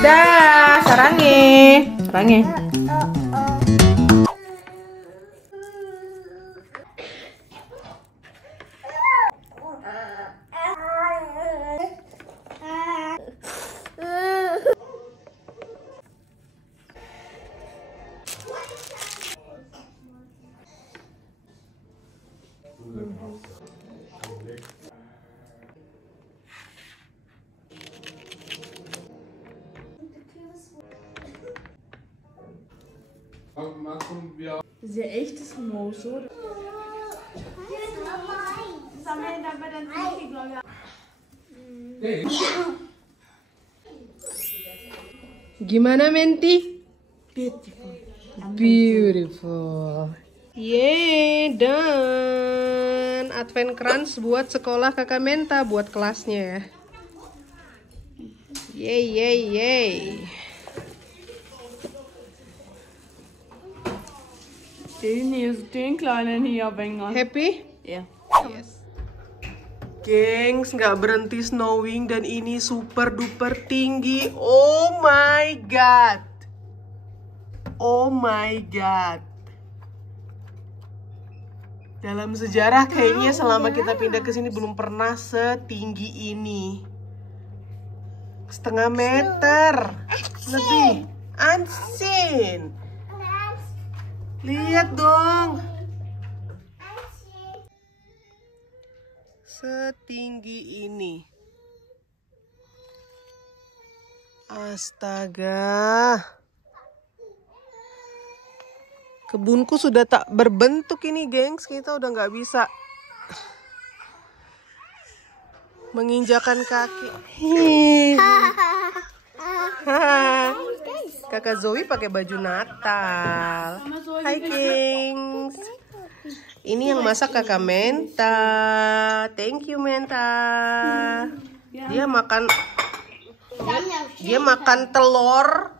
Dah, sarangi. Sehr echtes Moos, oder? Gimana Menti? Beautiful. Beautiful. Yeay, dan Advent Crunch buat sekolah Kakak Menta, buat kelasnya ya. Yeay, yeay, yeay. Den kleinen hier, Wenger. Happy? Ja. Yes. Gengs, nggak berhenti snowing dan ini super duper tinggi. Oh my god. Oh my god. Dalam sejarah kayaknya selama kita pindah ke sini belum pernah setinggi ini. 0,5 meter lebih. Unseen. Lihat dong. Setinggi ini. Astaga. Kebunku sudah tak berbentuk ini, gengs. Kita udah nggak bisa menginjakan kaki. Kakak Zoe pakai baju Natal. Hai, gengs. Ini yang masak Kakak Menta. Thank you, Menta. Dia makan telur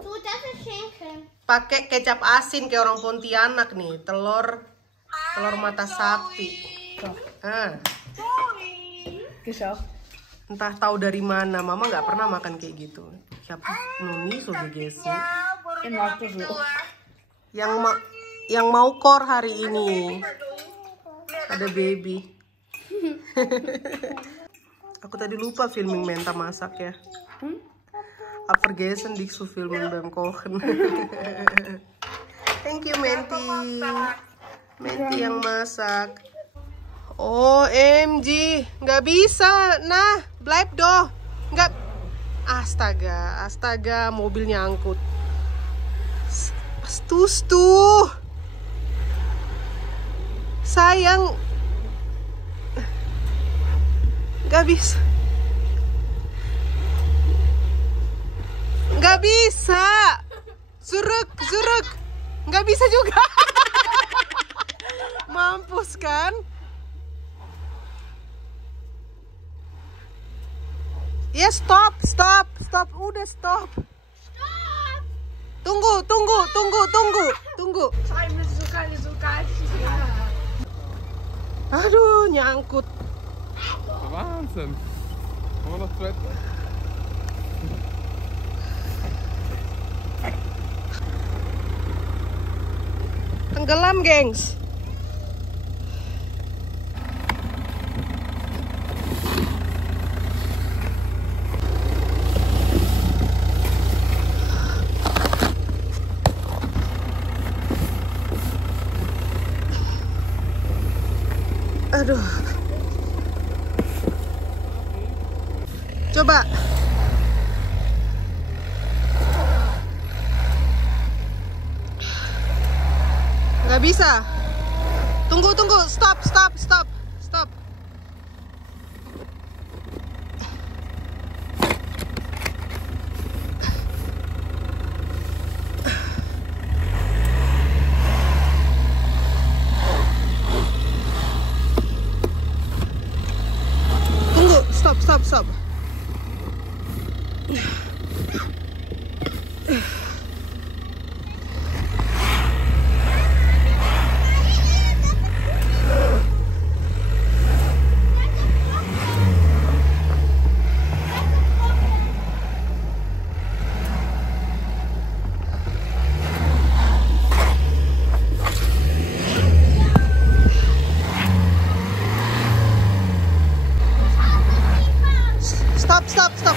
pakai kecap asin kayak orang Pontianak nih. Telur mata sapi. Entah tahu dari mana. Mama nggak pernah makan kayak gitu. Siapa Noni sudah geser. Yang mau kor hari ini. Ada baby. Aku tadi lupa filming Menta masak ya. Vergessen dich zu filmen beim Kochen. Thank you Menti. Menti yang masak. OMG, nggak bisa. Nah, bleib doh. Nggak. Astaga, mobil nyangkut. Tuh. Sayang. Nggak bisa. Nggak bisa. Zurück. Nggak bisa juga. Mampus kan? Ya stop. Udah stop. Tunggu. Aduh, nyangkut. Wahnsinn. Haben wir noch Toilette? Tenggelam, gengs. Aduh. Coba. Nggak bisa. Tunggu. Stop. Stop. Stop.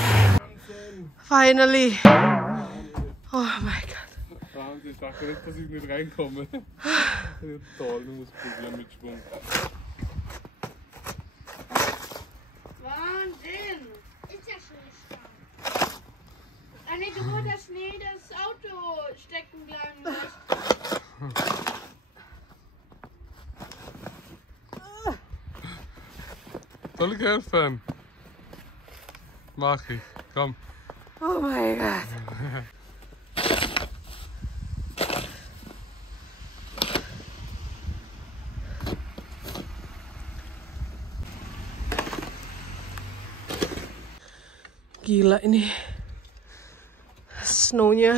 Finally. Oh my God. Ich dachte nicht, dass ich nicht reinkomme. Toll, du musst probieren mit Schwung. Wahnsinn! Ist ja Schneestand. Ah ne, wo der Schnee das Auto stecken bleiben lässt. Soll ich helfen? Mach ich. Komm. Oh my God. Gila ini snownya.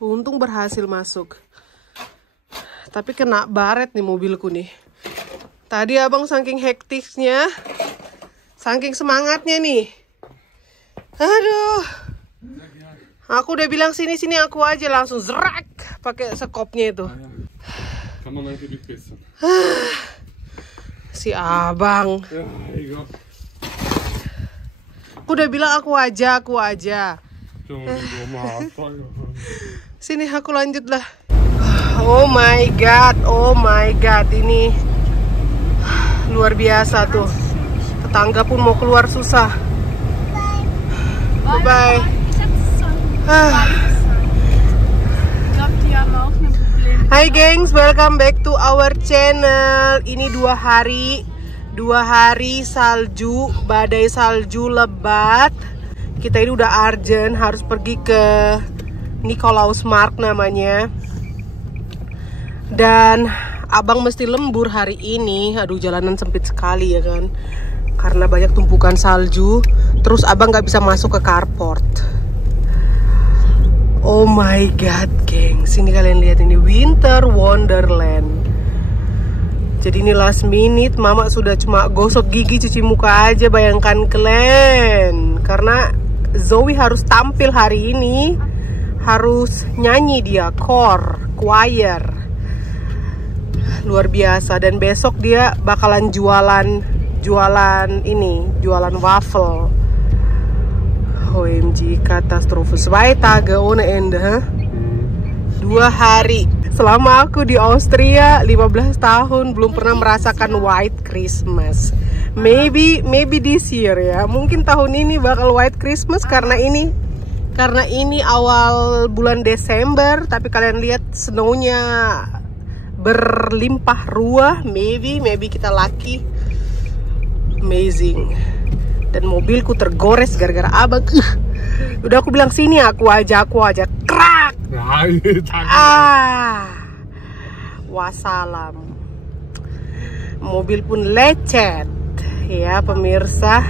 Untung berhasil masuk. Tapi kena baret nih mobilku nih. Tadi abang saking hektiknya, saking semangatnya nih. Aduh. Aku udah bilang sini aku aja langsung zerak pakai sekopnya itu. Kann man ein bisschen besser. Si abang. Ja, egal. Aku udah bilang aku aja. Sini aku lanjut lah. Oh my god, ini luar biasa tuh. Tetangga pun mau keluar susah. Bye. Hai gengs, welcome back to our channel. Ini 2 hari salju, badai salju lebat. Kita ini udah urgent, harus pergi ke Nikolausmarkt namanya. Dan abang mesti lembur hari ini. Aduh, jalanan sempit sekali ya kan, karena banyak tumpukan salju. Terus abang nggak bisa masuk ke carport. Oh my god, gengs, ini kalian lihat, ini Winter Wonderland. Jadi ini last minute, mama sudah cuma gosok gigi, cuci muka aja, bayangkan kalian. Karena Zoe harus tampil hari ini, harus nyanyi dia, choir. Luar biasa. Dan besok dia bakalan jualan waffle. OMG, katastrofes. 2 Tage ohne Ende. 2 hari. Selama aku di Austria 15 tahun belum pernah merasakan White Christmas. Maybe this year ya. Mungkin tahun ini bakal White Christmas karena ini awal bulan Desember, tapi kalian lihat snownya berlimpah ruah. Maybe kita lucky. Amazing. Dan mobilku tergores gara-gara abang. Udah aku bilang sini aku aja. Krak. Wassalam. Mobil pun lecet. Ya pemirsa.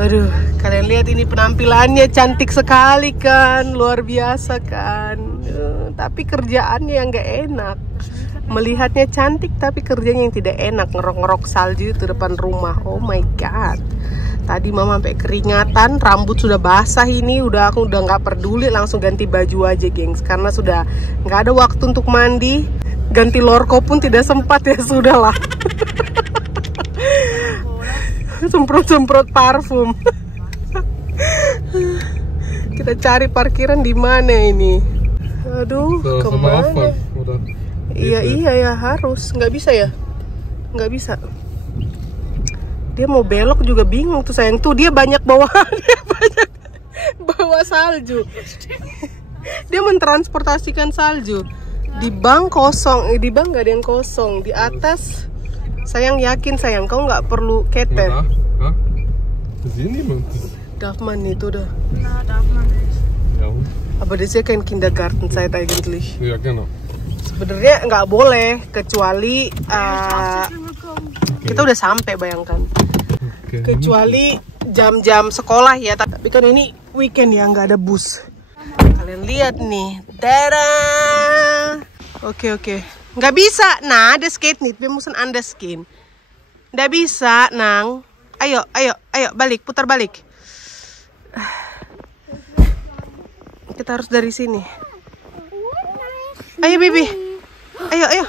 Aduh, kalian lihat ini penampilannya cantik sekali kan, luar biasa kan. Tapi kerjaannya yang gak enak. Melihatnya cantik tapi kerjanya yang tidak enak, ngerok-ngerok salju itu depan rumah. Oh my god. Tadi mama sampai keringatan, rambut sudah basah ini, aku udah nggak peduli, langsung ganti baju aja gengs, karena sudah nggak ada waktu untuk mandi, ganti lorko pun tidak sempat ya, sudahlah. Semprot parfum. Kita cari parkiran di mana ini? Aduh, kemana? Iya ya, harus, nggak bisa ya, nggak bisa. Dia mau belok juga bingung tuh sayang, tuh dia banyak bawa salju. Dia mentransportasikan salju. Di bank kosong, di bank nggak ada yang kosong. Di atas, sayang yakin sayang, kau nggak perlu keter. Darf man itu dah. Na, darf man nicht. Ja. Aber das ist ja kein Kindergartenzeit eigentlich. Ja, genau. Sebenarnya nggak boleh, kecuali Kita udah sampai, bayangkan. Kecuali jam-jam sekolah ya, tapi kan ini weekend ya, nggak ada bus. Kalian lihat nih, tada. Oke. Nggak bisa, nah ada skate nih, bemusan anda skin. Nggak bisa, nang. Ayo, balik, putar balik. Kita harus dari sini. Ayo, Bibi. Ayo.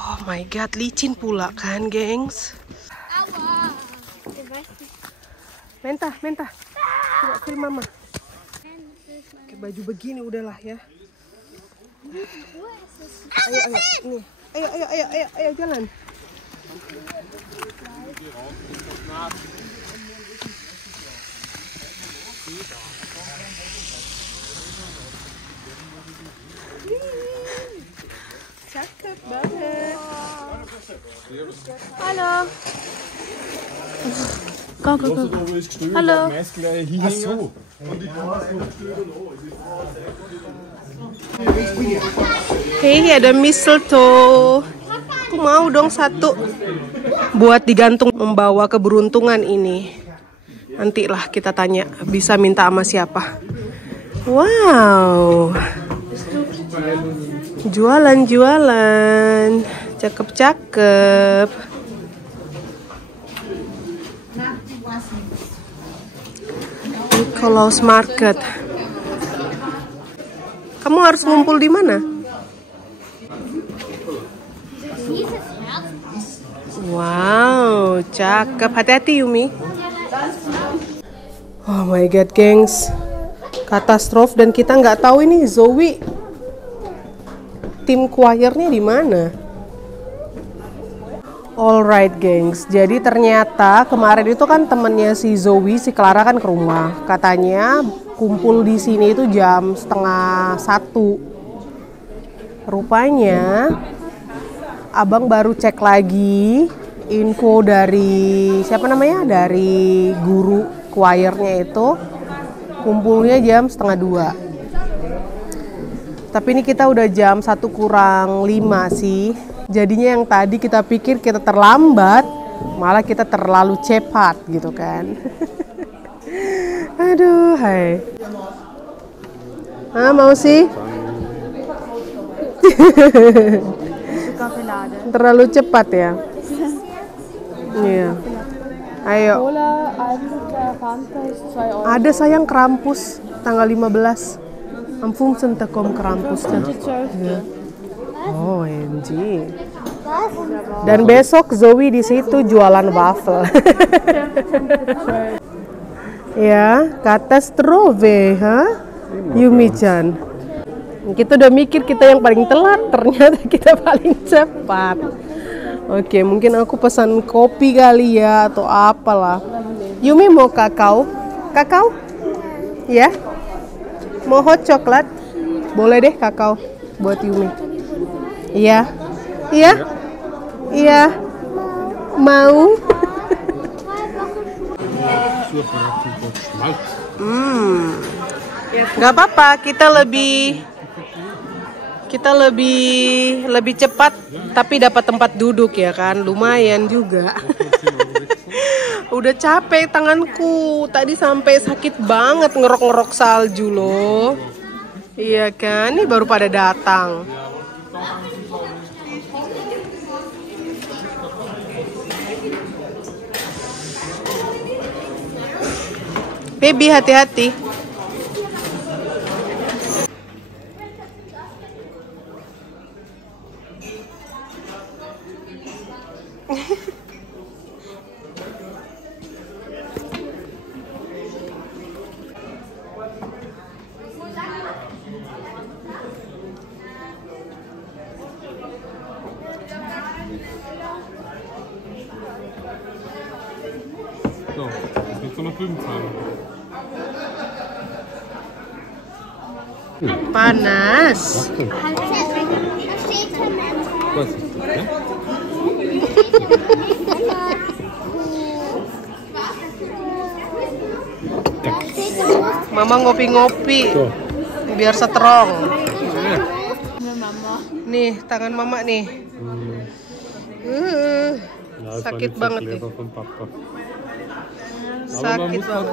Oh my god, licin pula kan, gengs. Mentah. Coba film mama. Oke, baju begini udahlah ya. Ayo, jalan. Cakep banget. Halo. Go. Halo. Hei, ada mistletoe. Aku mau dong satu. Buat digantung, membawa keberuntungan ini. Nantilah kita tanya, bisa minta sama siapa. Wow. Jualan. Cakep. Nikolaus Market. Kamu harus ngumpul di mana? Wow, cakep. Hati-hati, Yumi. Oh my god, gengs. Katastrof, dan kita nggak tahu ini Zoe tim choirnya di mana. Alright, gengs. Jadi ternyata kemarin itu kan temennya si Zoe, si Clara kan ke rumah. Katanya kumpul di sini itu jam 12:30. Rupanya abang baru cek lagi info dari siapa namanya, dari guru choirnya itu kumpulnya jam 1:30. Tapi ini kita udah jam 1:05 sih. Jadinya yang tadi kita pikir kita terlambat, malah kita terlalu cepat gitu kan. Aduh, hai. Mau sih? Terlalu cepat ya? Iya. Ayo. Ada sayang Krampus tanggal 15. Am 15 kom Krampus. Ya. Oh, OMG. Dan besok Zoe di situ jualan waffle. Ya, katastrofe, ha? Yumi-chan. Kita udah mikir kita yang paling telat, ternyata kita paling cepat. Oke, mungkin aku pesan kopi kali ya, atau apalah. Yumi mau kakao? Kakao? Ya? Mau hot coklat? Boleh deh kakao buat Yumi. Iya? Mau? Gak apa-apa, kita lebih cepat, tapi dapat tempat duduk ya kan, lumayan juga. Udah capek tanganku, tadi sampai sakit banget ngerok-ngerok salju loh. Iya kan, ini baru pada datang. Baby, hati-hati. So, jetzt noch 5 zahlen. Panas. Mama ngopi-ngopi biar strong. Nih, tangan mama nih. Sakit banget nih. Sakit banget.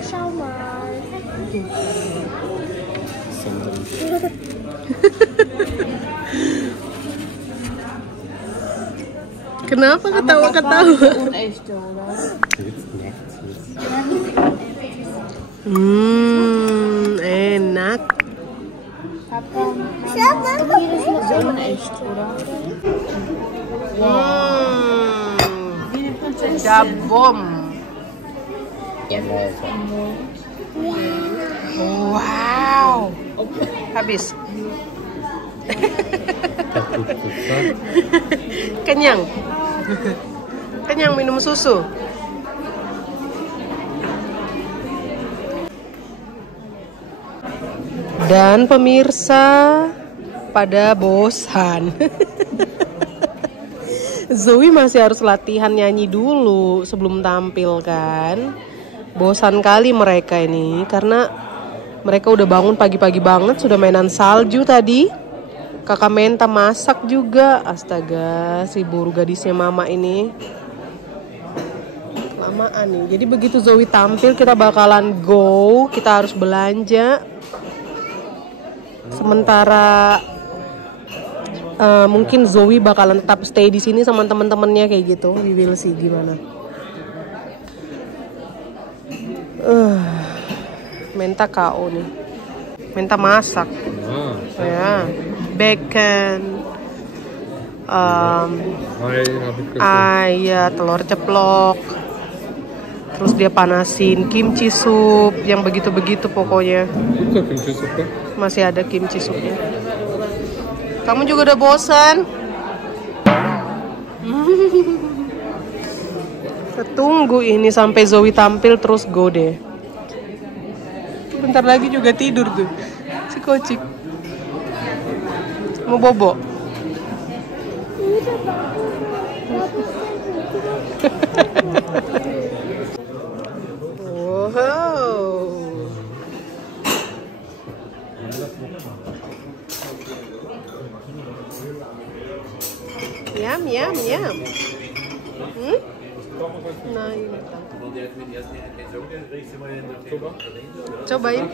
Schau mal. Kenapa ketawa-ketawa? Unechte, oder? Enak. Papa, Mama, hier ist noch so Unecht, oder? Wie eine Prinzessin. Dabom. Wow. Habis. Kenyang. Kenyang minum susu. Dan pemirsa pada bosan. Zoe masih harus latihan nyanyi dulu sebelum tampil kan. Bosan kali mereka ini karena mereka udah bangun pagi-pagi banget, sudah mainan salju tadi. Kakak Menta masak juga. Astaga, si buru gadisnya mama ini lamaan nih. Jadi begitu Zoe tampil kita bakalan go, kita harus belanja. Sementara mungkin Zoe bakalan tetap stay di sini sama teman-temannya kayak gitu. We will see gimana. Menta KO nih. Menta masak. Ya, bacon. Ya, telur ceplok. Terus dia panasin kimchi sup yang begitu-begitu pokoknya. Masih ada kimchi supnya. Kamu juga udah bosan? Tunggu ini sampai Zoe tampil terus go deh. Bentar lagi juga tidur tuh si Kocik. Mau bobo. Wow. Yum, yum, yum. Nah, ini. Cobain.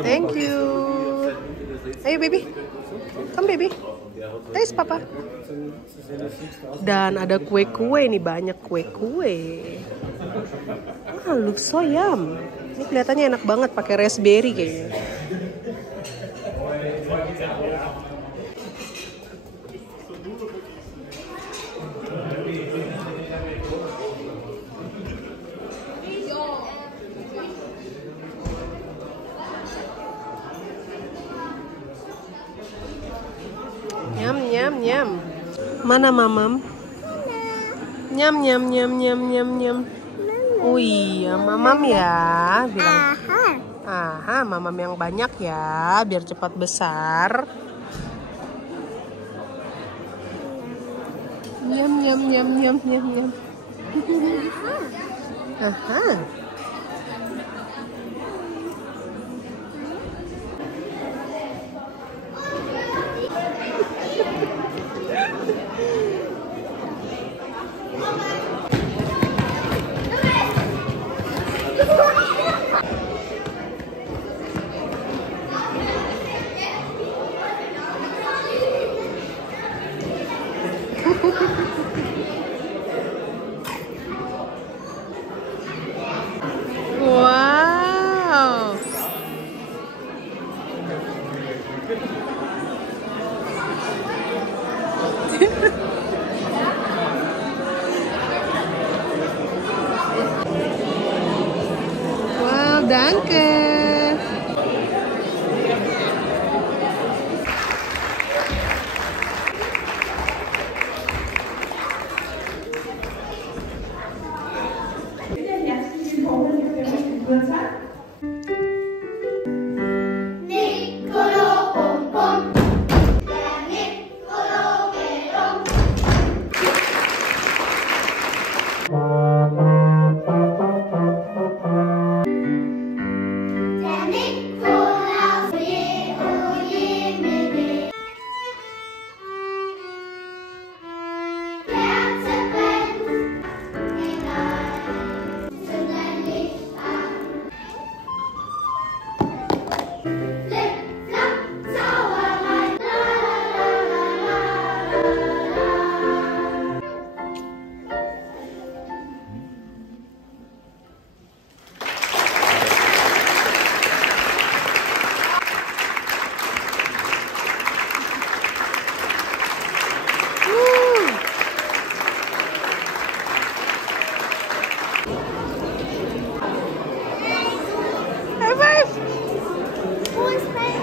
Thank you. Ayo baby. Come baby. Taste papa. Dan ada kue-kue nih, banyak kue-kue. Looks so yum. Ini kelihatannya enak banget pakai raspberry kayaknya. Nyam nyam nyam. Mana mamam? Nyam nyam nyam nyam nyam nyam. Oh iya, mamam ya bilang. Aha, mamam yang banyak ya biar cepat besar. Nyam nyam nyam nyam nyam nyam. Aha. Wow. Wow, danke. Der Nikolaus will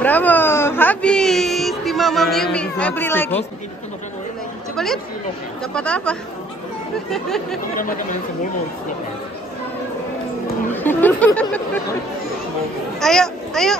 Bravo, habis di Mama Mimi. Beli lagi. Coba lihat, dapat apa? Dan makan yang semua mau Ayo, ayo.